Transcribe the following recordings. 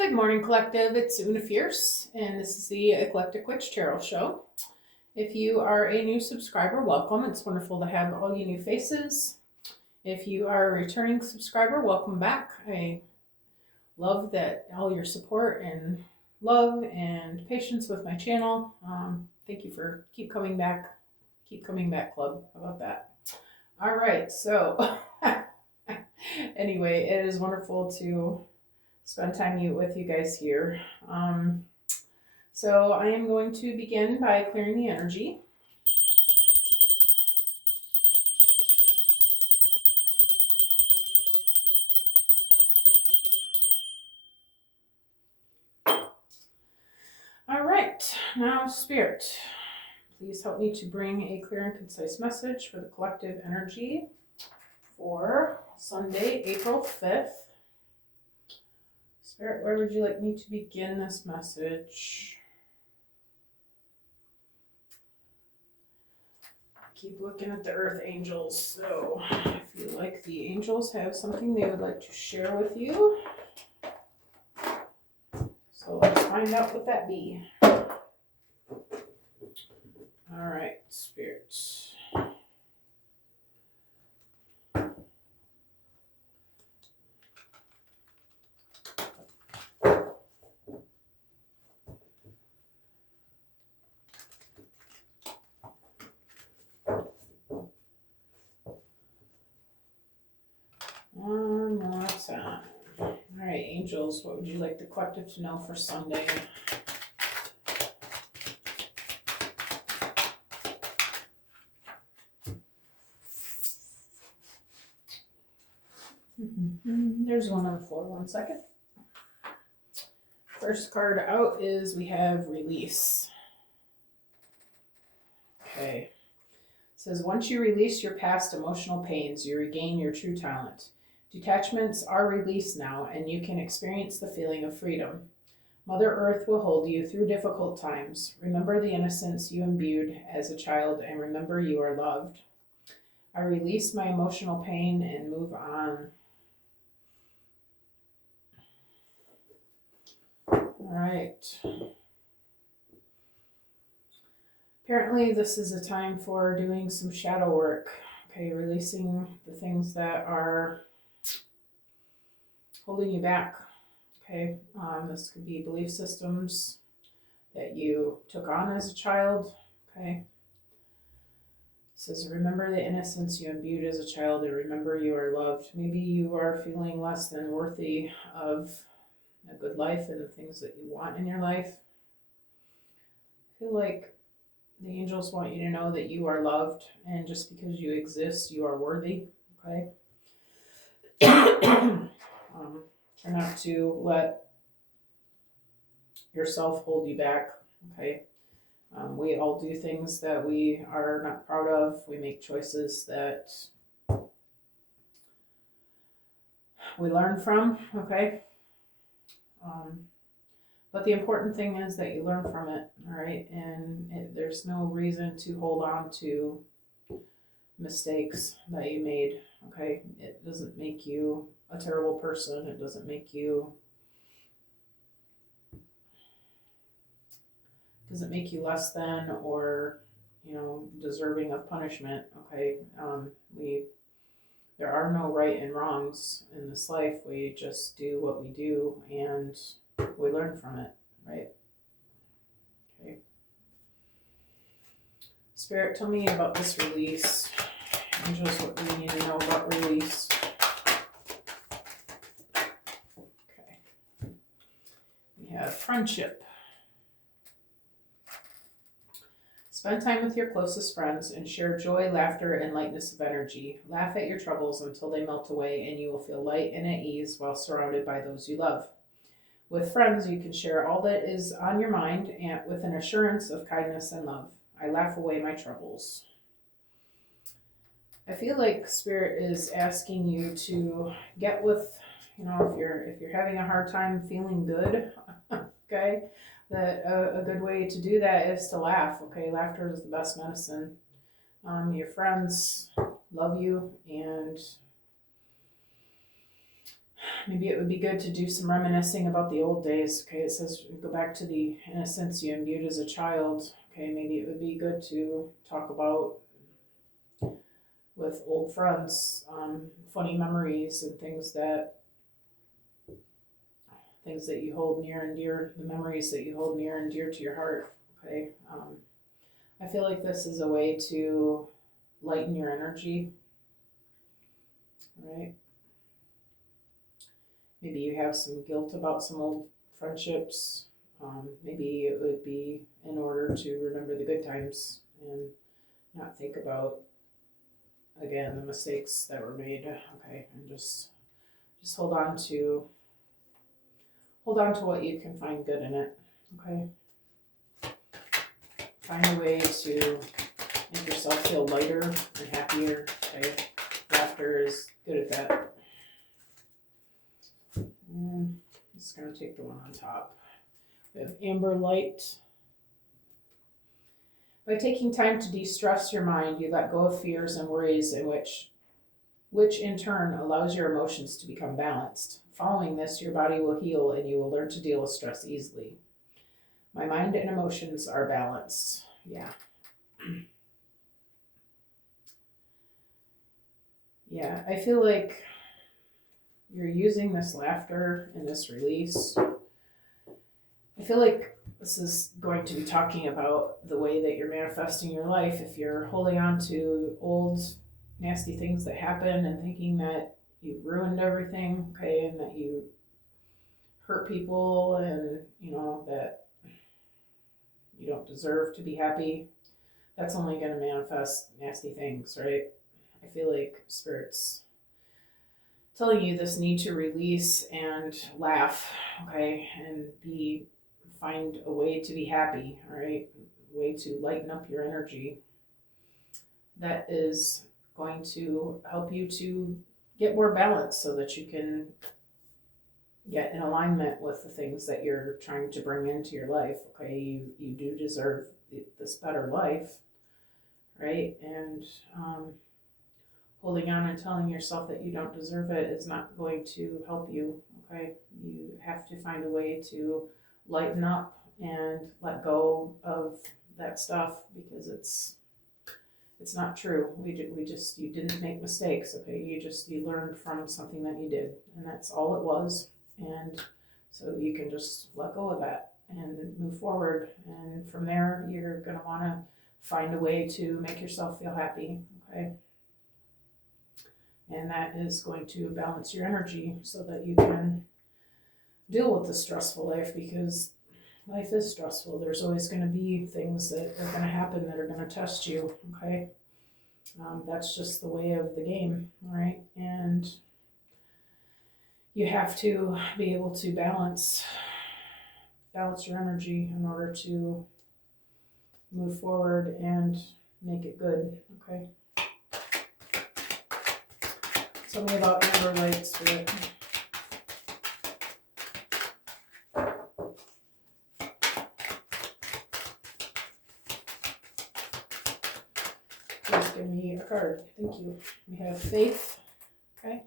Good morning, collective. It's Una Fierce, and this is the Eclectic Witch Tarot Show. If you are a new subscriber, welcome. It's wonderful to have all you new faces. If you are a returning subscriber, welcome back. I love that all your support and love and patience with my channel. Thank you for keep coming back, club. How about that? All right, so anyway, it is wonderful to spend time with you guys here. So I am going to begin by clearing the energy. All right, now Spirit, please help me to bring a clear and concise message for the collective energy for Sunday, April 5th. Spirit, where would you like me to begin this message? Keep looking at the earth angels. So I feel like the angels have something they would like to share with you. So let's find out what that be. All right, spirits. One more time. All right, angels, what would you like the collective to know for Sunday? There's one on the floor. 1 second. First card out is we have release. Okay. It says, once you release your past emotional pains, you regain your true talent. Detachments are released now, and you can experience the feeling of freedom. Mother Earth will hold you through difficult times. Remember the innocence you imbued as a child, and remember you are loved. I release my emotional pain and move on. All right. Apparently, this is a time for doing some shadow work. Okay, releasing the things that are holding you back. Okay, this could be belief systems that you took on as a child. Okay. It says, remember the innocence you imbued as a child and remember you are loved. Maybe you are feeling less than worthy of a good life and the things that you want in your life. I feel like the angels want you to know that you are loved, and just because you exist, you are worthy. Okay. Try not to let yourself hold you back. Okay. We all do things that we are not proud of. We make choices that we learn from. Okay. But the important thing is that you learn from it. All right. And there's no reason to hold on to mistakes that you made. Okay. It doesn't make you a terrible person. It doesn't make you less than or deserving of punishment. Okay. There are no right and wrongs in this life. We just do what we do and we learn from it, right? Okay. Spirit, tell me about this release. Angels, what do we need to know about release? Okay. We have friendship. Spend time with your closest friends and share joy, laughter, and lightness of energy. Laugh at your troubles until they melt away, and you will feel light and at ease while surrounded by those you love. With friends, you can share all that is on your mind and with an assurance of kindness and love. I laugh away my troubles. I feel like Spirit is asking you to get with, if you're having a hard time feeling good, okay, that a good way to do that is to laugh. Okay, laughter is the best medicine. Your friends love you, and maybe it would be good to do some reminiscing about the old days. Okay, it says go back to the innocence you imbued as a child. Okay, maybe it would be good to talk about with old friends, funny memories and things that you hold near and dear, the memories that you hold near and dear to your heart. Okay, I feel like this is a way to lighten your energy, right? Maybe you have some guilt about some old friendships. Maybe it would be in order to remember the good times and not think about, again, the mistakes that were made. Okay, and just hold on to what you can find good in it. Okay, find a way to make yourself feel lighter and happier. Okay, laughter is good at that. I'm just gonna take the one on top. We have amber light. By taking time to de-stress your mind, you let go of fears and worries which in turn allows your emotions to become balanced. Following this, your body will heal and you will learn to deal with stress easily. My mind and emotions are balanced. Yeah. Yeah, I feel like you're using this laughter and this release. I feel like this is going to be talking about the way that you're manifesting your life. If you're holding on to old nasty things that happen and thinking that you ruined everything, okay, and that you hurt people and that you don't deserve to be happy, that's only going to manifest nasty things, right? I feel like Spirit's telling you this need to release and laugh, okay, and find a way to be happy, all right? A way to lighten up your energy that is going to help you to get more balance so that you can get in alignment with the things that you're trying to bring into your life. Okay, you do deserve this better life, right? And holding on and telling yourself that you don't deserve it is not going to help you. Okay, you have to find a way to lighten up and let go of that stuff because it's not true. You didn't make mistakes. Okay, you learned from something that you did, and that's all it was. And so you can just let go of that and move forward. And from there, you're gonna want to find a way to make yourself feel happy. Okay, and that is going to balance your energy so that you can deal with the stressful life because life is stressful. There's always going to be things that are going to happen that are going to test you. Okay, that's just the way of the game, all right? And you have to be able to balance your energy in order to move forward and make it good. Okay. Tell me about amber light, Spirit. Please give me a card. Thank you. We have faith. Okay.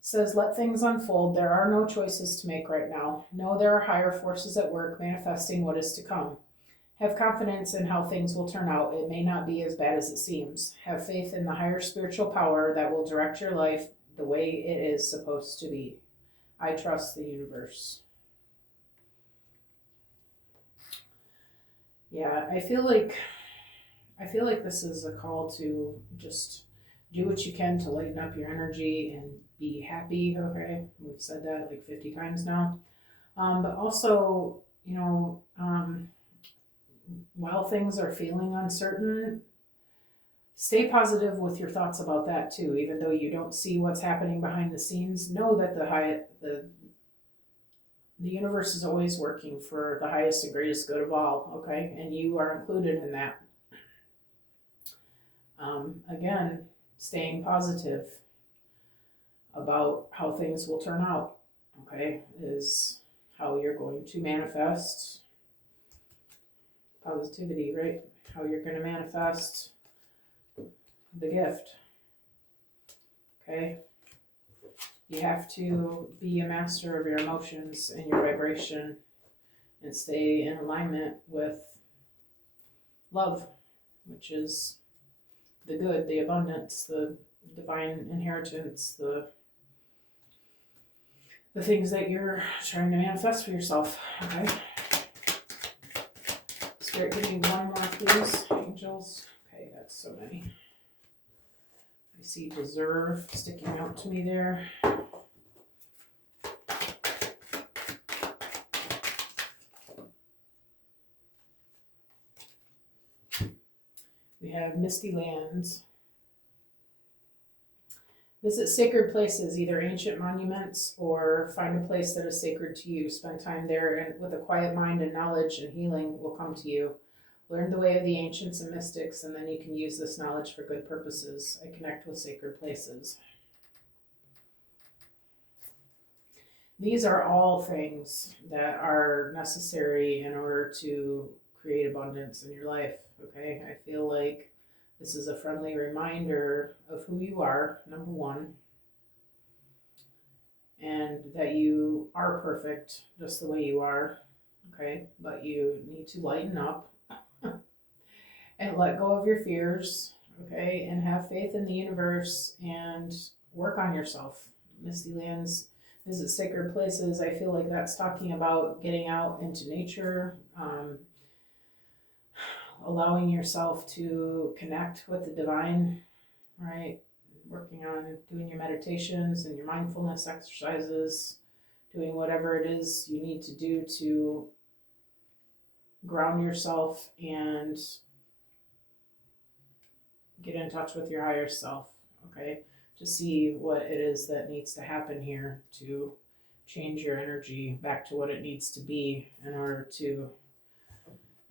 Says, let things unfold. There are no choices to make right now. Know there are higher forces at work manifesting what is to come. Have confidence in how things will turn out. It may not be as bad as it seems. Have faith in the higher spiritual power that will direct your life the way it is supposed to be. I trust the universe. Yeah, I feel like this is a call to just do what you can to lighten up your energy and be happy. Okay, we've said that like 50 times now. But also, while things are feeling uncertain, stay positive with your thoughts about that too. Even though you don't see what's happening behind the scenes, know that the universe is always working for the highest and greatest good of all. Okay, and you are included in that. Again, staying positive about how things will turn out, okay, is how you're going to manifest positivity, right? How you're going to manifest the gift, okay? You have to be a master of your emotions and your vibration and stay in alignment with love, which is the good, the abundance, the divine inheritance, the things that you're trying to manifest for yourself. Okay. Spirit, give me one more, please, angels. Okay, that's so many. I see deserve sticking out to me there. We have misty lands. Visit sacred places, either ancient monuments or find a place that is sacred to you. Spend time there, and with a quiet mind and knowledge and healing will come to you. Learn the way of the ancients and mystics, and then you can use this knowledge for good purposes. I connect with sacred places. These are all things that are necessary in order to create abundance in your life. Okay, I feel like this is a friendly reminder of who you are, number one, and that you are perfect just the way you are, okay? But you need to lighten up and let go of your fears, okay? And have faith in the universe and work on yourself. Misty Lands, visit sacred places. I feel like that's talking about getting out into nature, allowing yourself to connect with the divine, right? Working on doing your meditations and your mindfulness exercises, doing whatever it is you need to do to ground yourself and get in touch with your higher self, okay? To see what it is that needs to happen here to change your energy back to what it needs to be in order to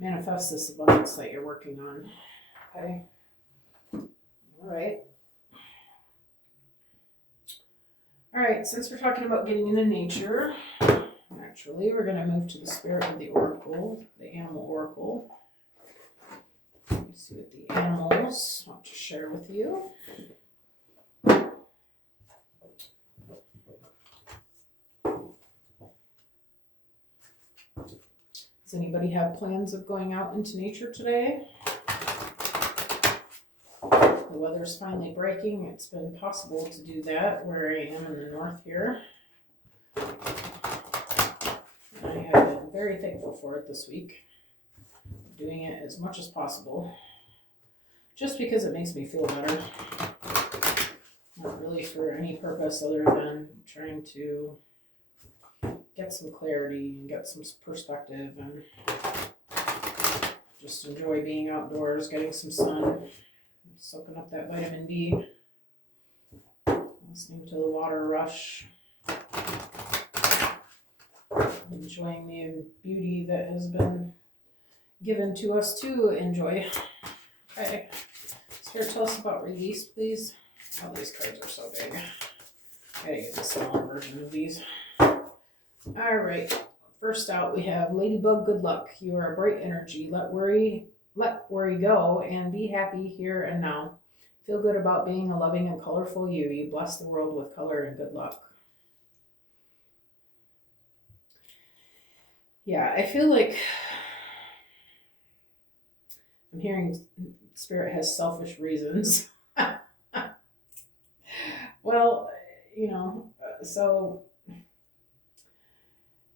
manifest this abundance that you're working on, okay? All right. All right, since we're talking about getting into nature, actually, we're going to move to the spirit of the oracle, the animal oracle. Let me see what the animals want to share with you. Does anybody have plans of going out into nature today? The weather's finally breaking. It's been possible to do that where I am in the north here. And I have been very thankful for it this week. Doing it as much as possible. Just because it makes me feel better. Not really for any purpose other than trying to get some clarity and get some perspective and just enjoy being outdoors, getting some sun, soaking up that vitamin D, listening to the water rush, enjoying the beauty that has been given to us to enjoy. Okay, Spirit, tell us about release, please. Oh, these cards are so big. I gotta get the smaller version of these. All right, first out we have Ladybug, good luck. You are a bright energy. Let worry go and be happy here and now. Feel good about being a loving and colorful you. You bless the world with color and good luck. Yeah, I feel like I'm hearing Spirit has selfish reasons. Well, so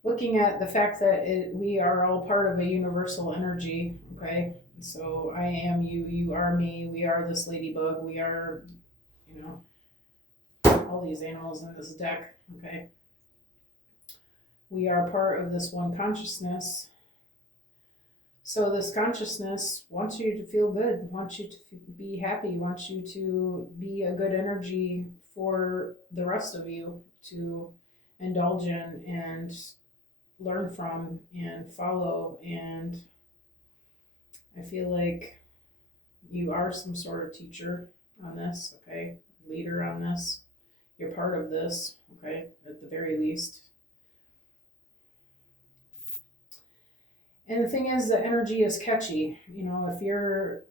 looking at the fact that we are all part of a universal energy, okay? So I am you, you are me, we are this ladybug, we are, all these animals in this deck, okay? We are part of this one consciousness. So this consciousness wants you to feel good, wants you to be happy, wants you to be a good energy for the rest of you to indulge in and learn from and follow. And I feel like you are some sort of teacher on this, okay? Leader on this. You're part of this, okay? At the very least. And the thing is, the energy is catchy. If you're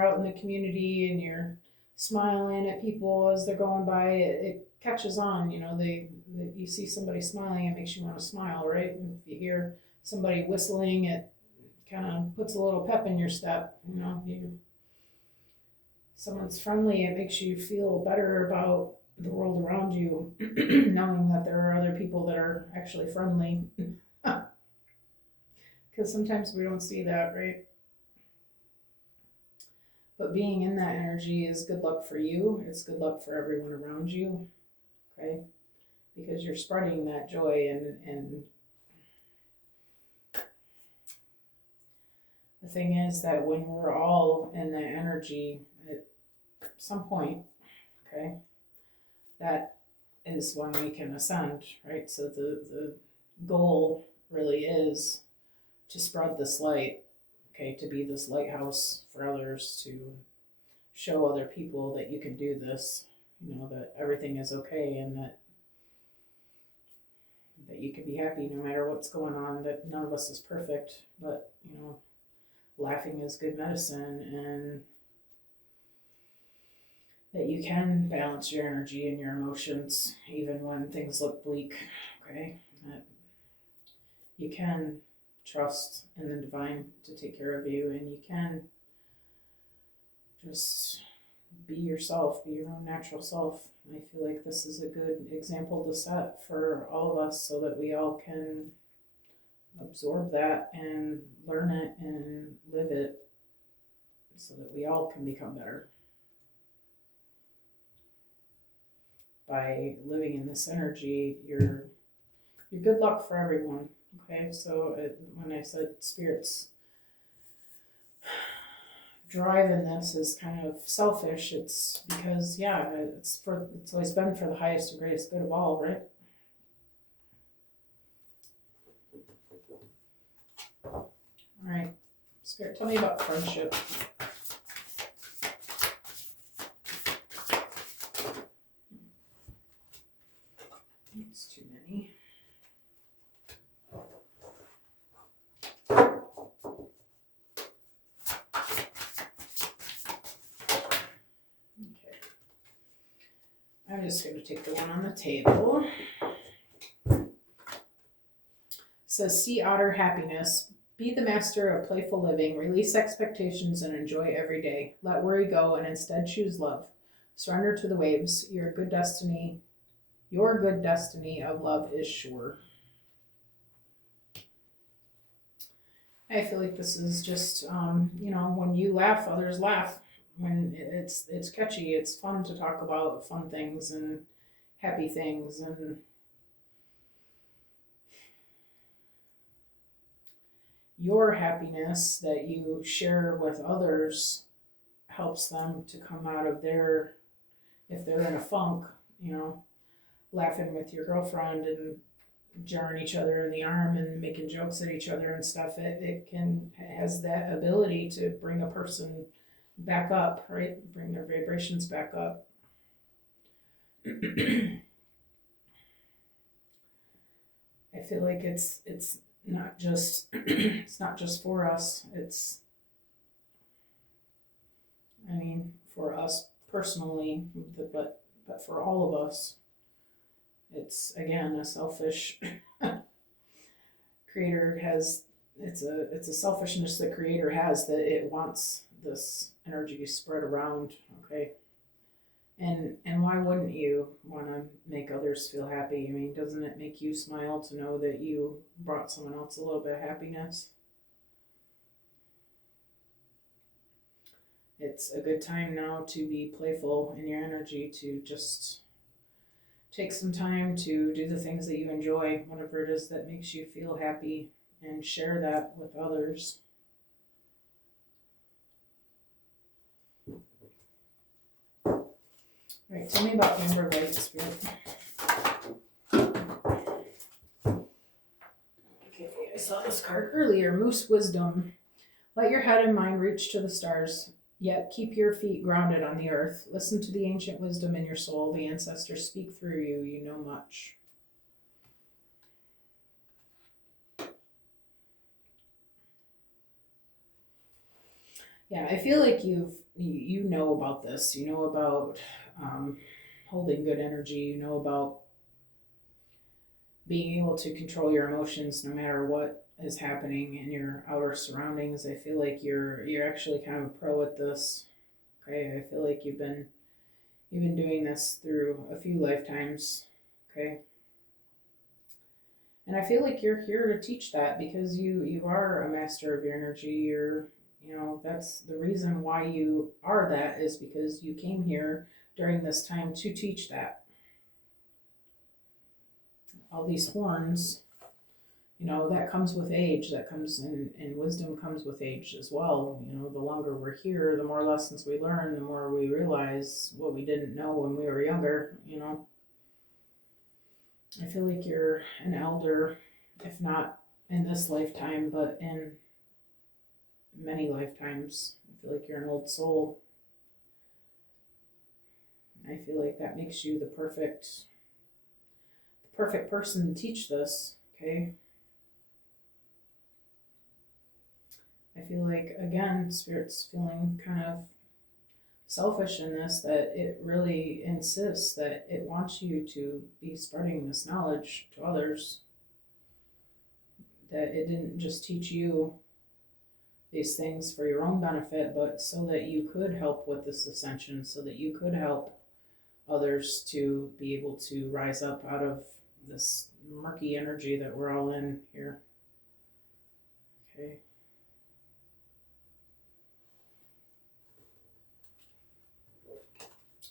out in the community and you're smiling at people as they're going by, it catches on, you know, you see somebody smiling, it makes you want to smile, right? And if you hear somebody whistling, it kind of puts a little pep in your step, you know. Someone's friendly, it makes you feel better about the world around you, knowing that there are other people that are actually friendly. Because sometimes we don't see that, right? But being in that energy is good luck for you. It's good luck for everyone around you, okay? Because you're spreading that joy, and the thing is that when we're all in that energy at some point, okay, that is when we can ascend, right? So the goal really is to spread this light, okay, to be this lighthouse for others, to show other people that you can do this, you know, that everything is okay, and that you can be happy no matter what's going on, that none of us is perfect, but, you know, laughing is good medicine, and that you can balance your energy and your emotions even when things look bleak, okay? That you can trust in the divine to take care of you, and you can just be yourself, be your own natural self. I feel like this is a good example to set for all of us so that we all can absorb that and learn it and live it so that we all can become better by living in this energy. You're good luck for everyone, okay? So when I said spirits drive in this is kind of selfish, it's because, yeah, it's always been for the highest and greatest good of all, right? All right, Spirit, tell me about friendship. It's too many. Okay. I'm just going to take the one on the table. It says, sea otter happiness. Be the master of playful living, release expectations, and enjoy every day. Let worry go and instead choose love. Surrender to the waves. Your good destiny of love is sure. I feel like this is just, you know, when you laugh, others laugh. When it's catchy, it's fun to talk about fun things and happy things, and your happiness that you share with others helps them to come out of their, if they're in a funk, you know, laughing with your girlfriend and jarring each other in the arm and making jokes at each other and stuff. It has that ability to bring a person back up, right? Bring their vibrations back up. I feel like it's not just it's not just for us. It's, I mean, for us personally, but for all of us. It's again a selfish creator has, it's a selfishness the creator has, that it wants this energy spread around, okay? And why wouldn't you want to make others feel happy? I mean, doesn't it make you smile to know that you brought someone else a little bit of happiness? It's a good time now to be playful in your energy, to just take some time to do the things that you enjoy, whatever it is that makes you feel happy, and share that with others. Right, tell me about Amber Light, Spirit. Okay, I saw this card earlier. Moose Wisdom. Let your head and mind reach to the stars, yet keep your feet grounded on the earth. Listen to the ancient wisdom in your soul. The ancestors speak through you. You know much. Yeah, I feel like you know about this. You know about holding good energy. You know about being able to control your emotions no matter what is happening in your outer surroundings. I feel like you're actually kind of a pro at this. Okay, I feel like you've been doing this through a few lifetimes. Okay, and I feel like you're here to teach that because you are a master of your energy. That's the reason why you are that, is because you came here during this time to teach that. All these horns, that comes with age. That comes in wisdom comes with age as well. The longer we're here, the more lessons we learn, the more we realize what we didn't know when we were younger. I feel like you're an elder, if not in this lifetime, but in many lifetimes. I feel like you're an old soul. I feel like that makes you the perfect person to teach this. Okay. I feel like, again, Spirit's feeling kind of selfish in this, that it really insists that it wants you to be spreading this knowledge to others, that it didn't just teach you these things for your own benefit, but so that you could help with this ascension, so that you could help others to be able to rise up out of this murky energy that we're all in here. Okay.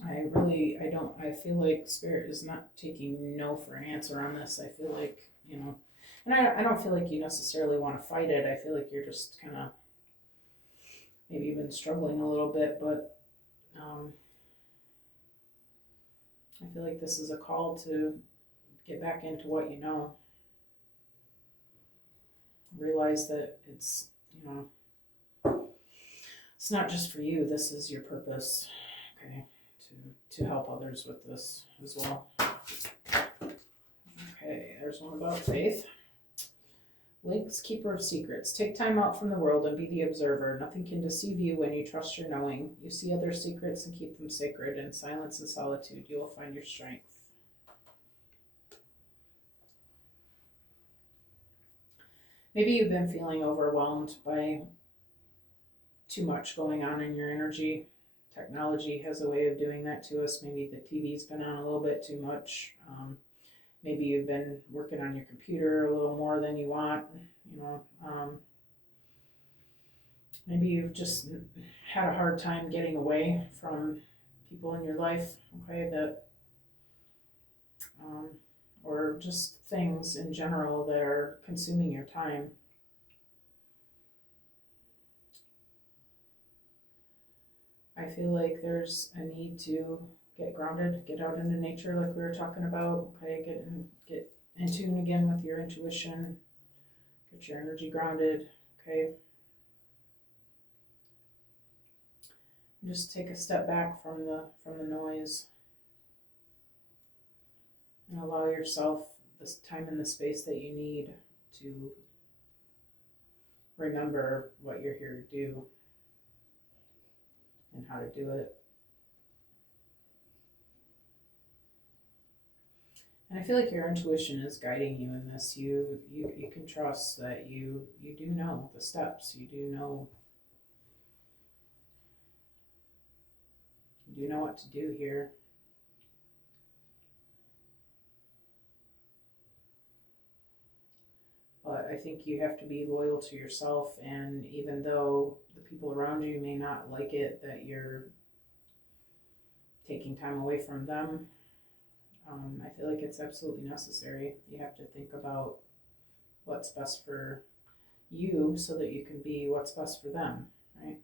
I feel like Spirit is not taking no for an answer on this. I feel like, and I don't feel like you necessarily want to fight it. I feel like you're just kind of maybe even struggling a little bit, but I feel like this is a call to get back into what you know. Realize that it's not just for you. This is your purpose. Okay. To help others with this as well. Okay, there's one about faith. Link's keeper of secrets. Take time out from the world and be the observer. Nothing can deceive you when you trust your knowing. You see other secrets and keep them sacred. In silence and solitude, you will find your strength. Maybe you've been feeling overwhelmed by too much going on in your energy. Technology has a way of doing that to us. Maybe the TV's been on a little bit too much. Maybe you've been working on your computer a little more than you want. Maybe you've just had a hard time getting away from people in your life, okay, or just things in general that are consuming your time. I feel like there's a need to get grounded, get out into nature like we were talking about, okay, get in tune again with your intuition, get your energy grounded, okay. Just take a step back from the noise and allow yourself this time and the space that you need to remember what you're here to do and how to do it. And I feel like your intuition is guiding you in this. You can trust that you do know the steps. You do know what to do here. But I think you have to be loyal to yourself, and even though the people around you may not like it that you're taking time away from them, I feel like it's absolutely necessary. You have to think about what's best for you so that you can be what's best for them, right?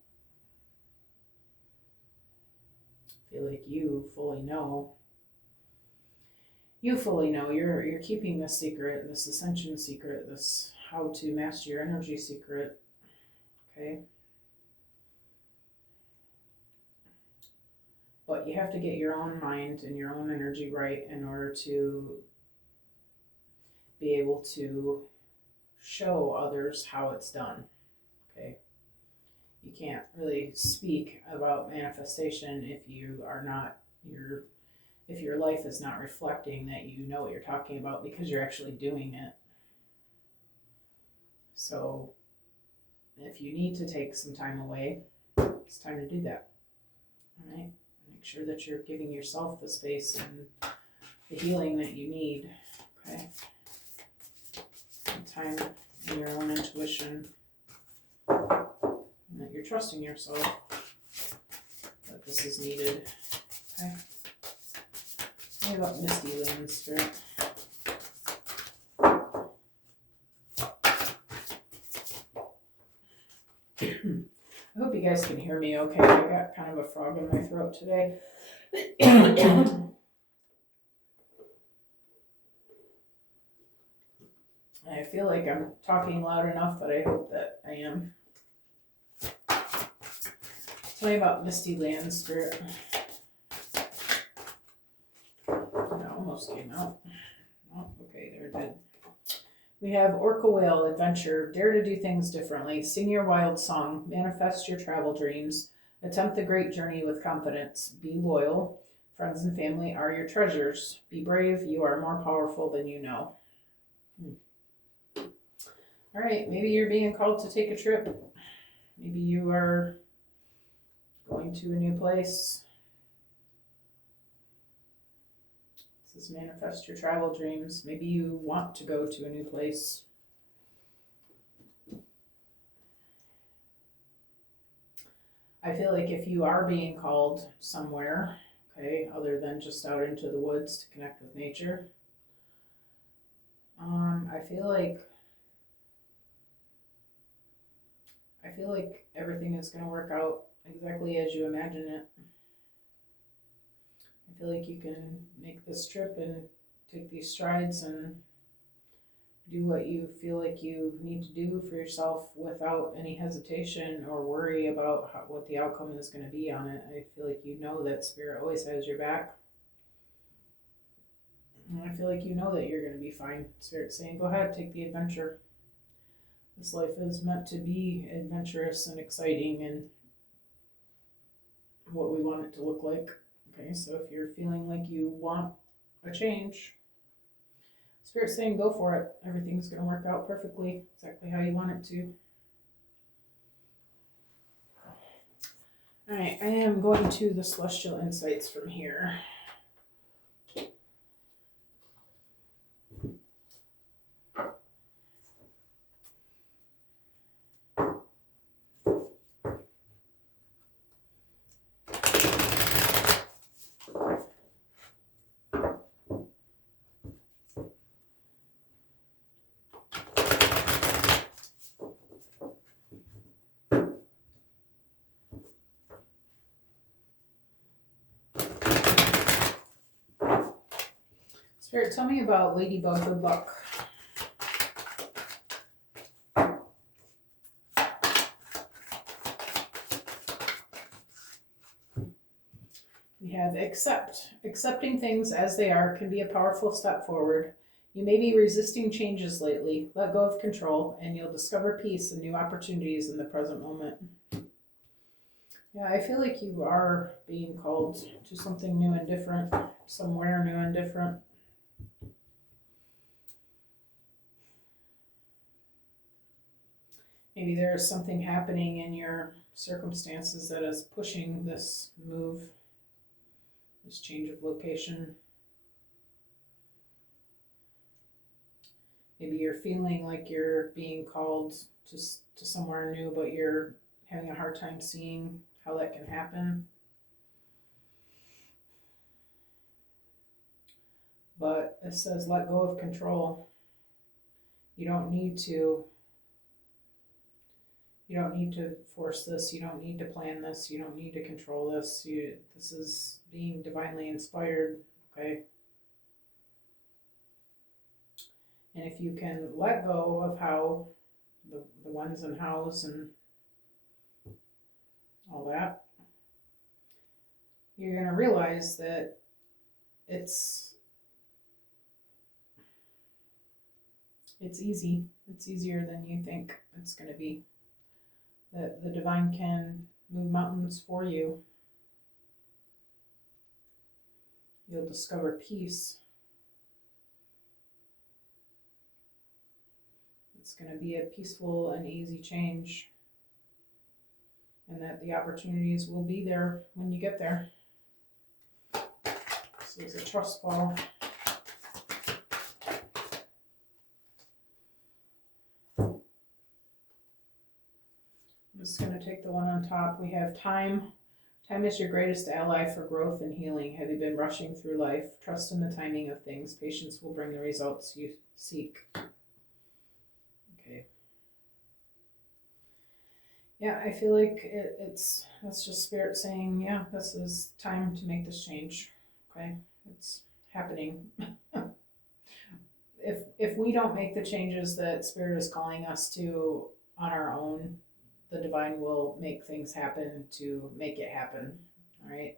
I feel like you fully know you're keeping this secret, this ascension secret, this how to master your energy secret, okay? But you have to get your own mind and your own energy right in order to be able to show others how it's done, okay? You can't really speak about manifestation if you are not if your life is not reflecting that you know what you're talking about because you're actually doing it. So if you need to take some time away, it's time to do that. All right? Make sure that you're giving yourself the space and the healing that you need. Okay? And time in your own intuition. And that you're trusting yourself that this is needed. Okay? What about Misty Land Spirit? I hope you guys can hear me okay. I got kind of a frog in my throat today. I feel like I'm talking loud enough, but I hope that I am. Tell me about Misty Land Spirit. It almost came out. Oh, okay, there it did. We have Orca Whale Adventure. Dare to do things differently. Sing your wild song. Manifest your travel dreams. Attempt the great journey with confidence. Be loyal. Friends and family are your treasures. Be brave. You are more powerful than you know. All right, maybe you're being called to take a trip. Maybe you are going to a new place. This is manifest your travel dreams. Maybe you want to go to a new place. I feel like if you are being called somewhere, okay, other than just out into the woods to connect with nature, I feel like everything is going to work out exactly as you imagine it. I feel like you can make this trip and take these strides and do what you feel like you need to do for yourself without any hesitation or worry about what the outcome is going to be on it. I feel like you know that Spirit always has your back. And I feel like you know that you're going to be fine. Spirit's saying, go ahead, take the adventure. This life is meant to be adventurous and exciting and what we want it to look like. Okay, so if you're feeling like you want a change, Spirit's saying go for it. Everything's going to work out perfectly, exactly how you want it to. All right, I am going to the Celestial Insights from here. Spirit, tell me about Ladybug Good Luck. We have accept. Accepting things as they are can be a powerful step forward. You may be resisting changes lately. Let go of control, and you'll discover peace and new opportunities in the present moment. Yeah, I feel like you are being called to something new and different, somewhere new and different. Maybe there is something happening in your circumstances that is pushing this move, this change of location. Maybe you're feeling like you're being called to somewhere new, but you're having a hard time seeing how that can happen. But it says let go of control. You don't need to force this. You don't need to plan this. You don't need to control this. This is being divinely inspired, okay? And if you can let go of how, the whens and hows and all that, you're going to realize that it's easy. It's easier than you think it's going to be. That the divine can move mountains for you. You'll discover peace. It's going to be a peaceful and easy change, and that the opportunities will be there when you get there. This is a trust fall. I'm just going to take the one on top. We have time. Time is your greatest ally for growth and healing. Have you been rushing through life? Trust in the timing of things. Patience will bring the results you seek. Okay. Yeah, I feel like that's just spirit saying, yeah, this is time to make this change. Okay, it's happening. If we don't make the changes that spirit is calling us to on our own, the divine will make things happen to make it happen. All right.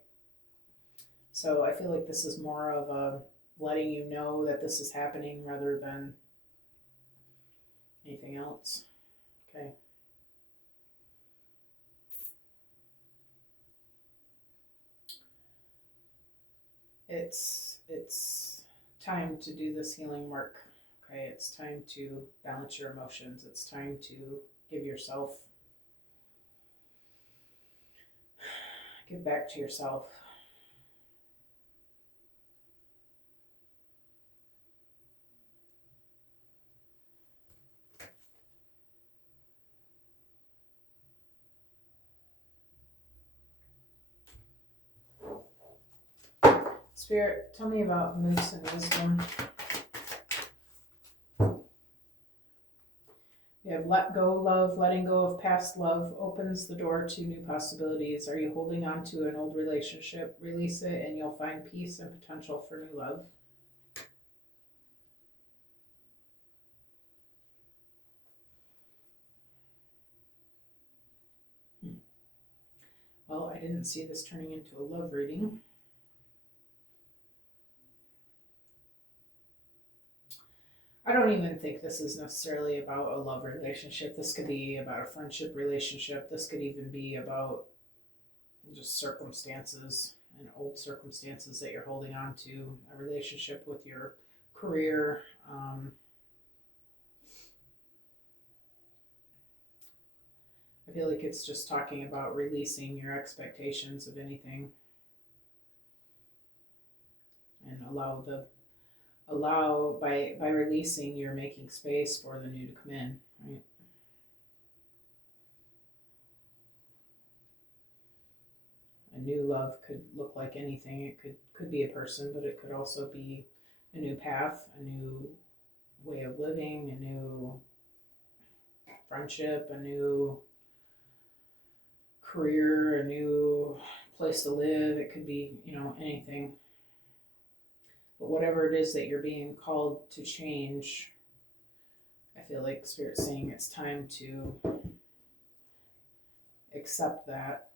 So I feel like this is more of a letting you know that this is happening rather than anything else. Okay. It's time to do this healing work. Okay, it's time to balance your emotions. It's time to give back to yourself. Spirit, tell me about moose and wisdom. You have let go love. Letting go of past love opens the door to new possibilities. Are you holding on to an old relationship? Release it and you'll find peace and potential for new love. Well, I didn't see this turning into a love reading. I don't even think this is necessarily about a love relationship. This could be about a friendship relationship. This could even be about just circumstances and old circumstances that you're holding on to, a relationship with your career. I feel like it's just talking about releasing your expectations of anything and allow by releasing, you're making space for the new to come in, right? A new love could look like anything. It could be a person, but it could also be a new path, a new way of living, a new friendship, a new career, a new place to live. It could be, anything. But whatever it is that you're being called to change, I feel like Spirit's saying it's time to accept that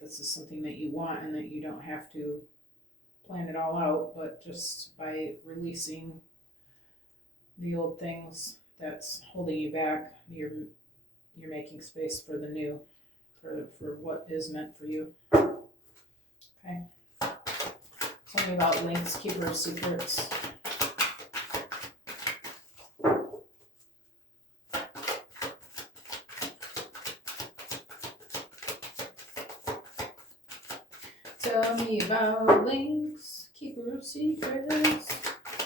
this is something that you want and that you don't have to plan it all out, but just by releasing the old things that's holding you back, you're making space for the new, for what is meant for you. Okay. Tell me about Link's Keeper of Secrets. Tell me about Link's Keeper of Secrets.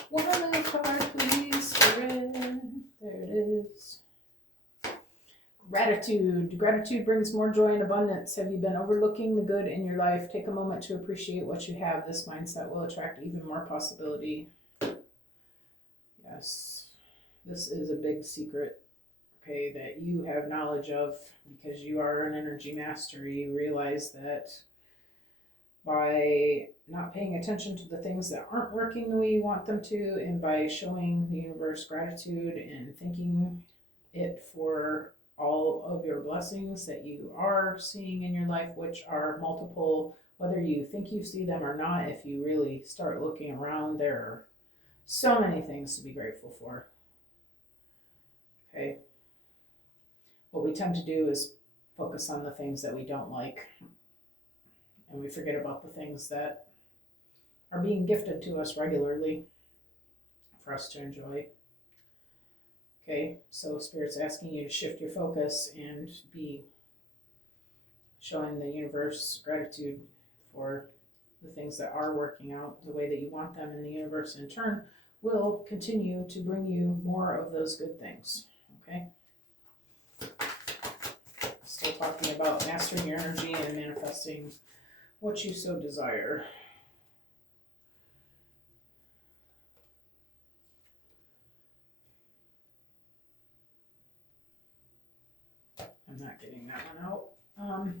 One card, please, Spirit. There it is. Gratitude. Gratitude brings more joy and abundance. Have you been overlooking the good in your life? Take a moment to appreciate what you have. This mindset will attract even more possibility. Yes, this is a big secret, okay, that you have knowledge of because you are an energy master. You realize that by not paying attention to the things that aren't working the way you want them to, and by showing the universe gratitude and thanking it for all of your blessings that you are seeing in your life, which are multiple, whether you think you see them or not, if you really start looking around, there are so many things to be grateful for. Okay. What we tend to do is focus on the things that we don't like, and we forget about the things that are being gifted to us regularly for us to enjoy. Okay, so Spirit's asking you to shift your focus and be showing the universe gratitude for the things that are working out the way that you want them, and the universe in turn will continue to bring you more of those good things. Okay? Still talking about mastering your energy and manifesting what you so desire. I'm not getting that one out.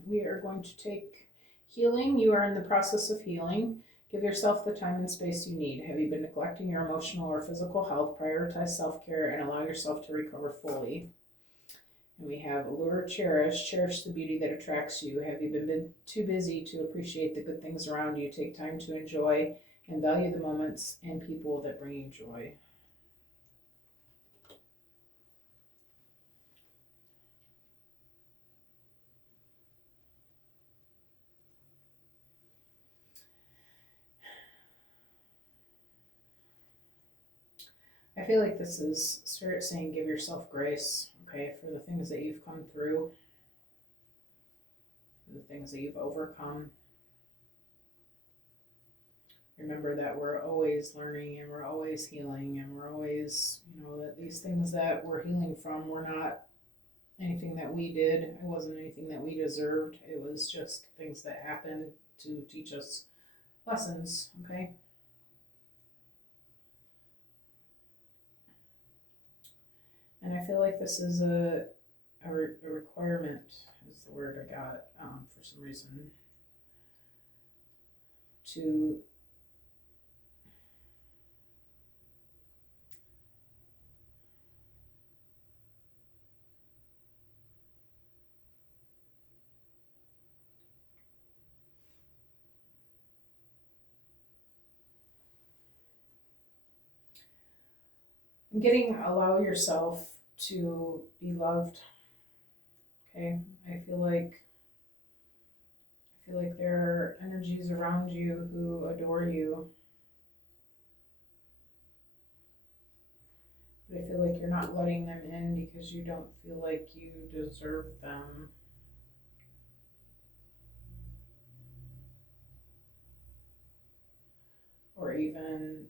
We are going to take healing. You are in the process of healing. Give yourself the time and space you need. Have you been neglecting your emotional or physical health? Prioritize self-care and allow yourself to recover fully. And we have allure, cherish the beauty that attracts you. Have you been too busy to appreciate the good things around you? Take time to enjoy and value the moments and people that bring you joy. I feel like this is Spirit saying give yourself grace, okay, for the things that you've come through, the things that you've overcome. Remember that we're always learning and we're always healing, and we're always, that these things that we're healing from were not anything that we did. It wasn't anything that we deserved. It was just things that happened to teach us lessons, okay? And I feel like this is a requirement, is the word I got for some reason, to allow yourself to be loved. Okay, I feel like there are energies around you who adore you, but I feel like you're not letting them in because you don't feel like you deserve them. Or even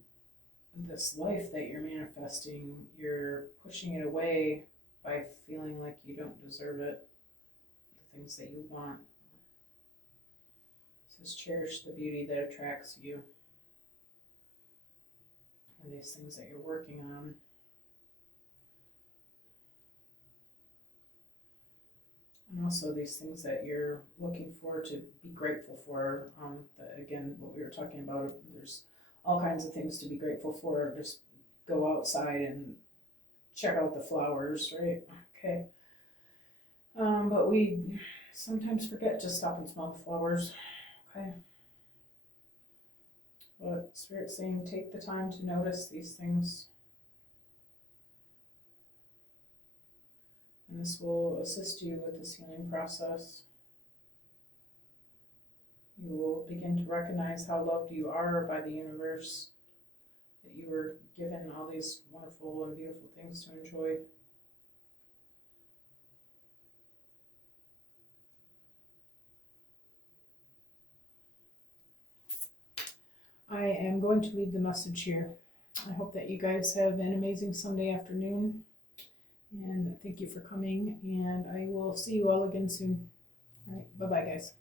this life that you're manifesting, you're pushing it away by feeling like you don't deserve it, the things that you want. It says cherish the beauty that attracts you and these things that you're working on. And also these things that you're looking for to be grateful for. Again, what we were talking about, there's all kinds of things to be grateful for. Just go outside and check out the flowers, right? Okay. But we sometimes forget to stop and smell the flowers, okay? But Spirit's saying take the time to notice these things. And this will assist you with this healing process. You will begin to recognize how loved you are by the universe, that you were given all these wonderful and beautiful things to enjoy. I am going to leave the message here. I hope that you guys have an amazing Sunday afternoon. And thank you for coming. And I will see you all again soon. All right. Bye-bye, guys.